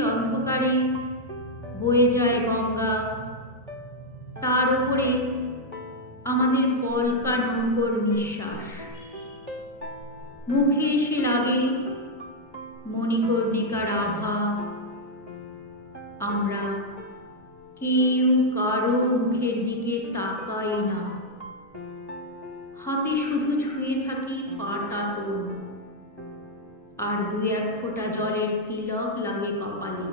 অন্ধকারে বয়ে যায় গঙ্গা। তার উপরে আমাদের পলকা নঙ্গর নিঃশ্বাস। মুখে এসে লাগে মণিকর্ণিকার আভা। আমরা কেউ কারও মুখের দিকে তাকাই না। হাতে শুধু ছুঁয়ে থাকি পাটা তোর। আর দু এক ফোঁটা জলের তিলক লাগে কপালে।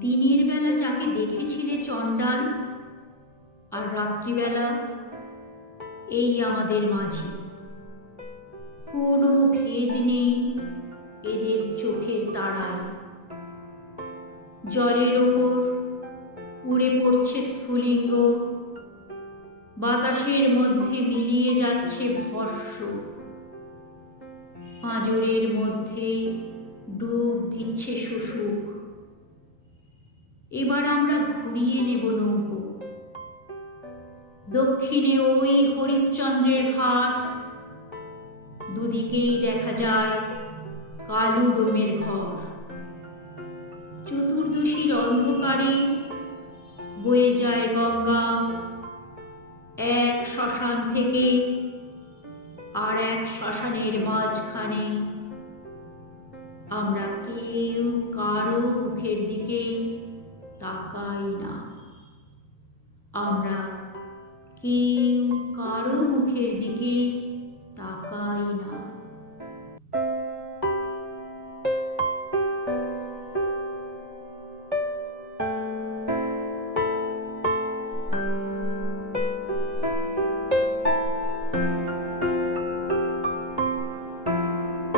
দিনের বেলা যাকে দেখেছিলে চণ্ডাল, আর রাত্রিবেলা এই আমাদের মাঝে। কোনো ভেদ নেই এদের চোখের তারায়। জলের ওপর উড়ে পড়ছে স্ফুলিঙ্গ, বাতাসের মধ্যে মিলিয়ে যাচ্ছে ভস্য পাঁজরের মধ্যে ডুব দিচ্ছে শুশুক। এবার আমরা ঘুরিয়ে নেব নৌকো। দক্ষিণে ওই হরিশ্চন্দ্রের ঘাট। দুদিকেই দেখা যায় কালু ডোমের ঘর। চতুর্দশীর অন্ধকারে বয়ে যায় গঙ্গা। এক শ্মশান থেকে আর এক শ্মশানের মাঝখানে। আমরা কেউ কারও মুখের দিকে তাকাই না। আমরা কেউ কারও মুখের দিকে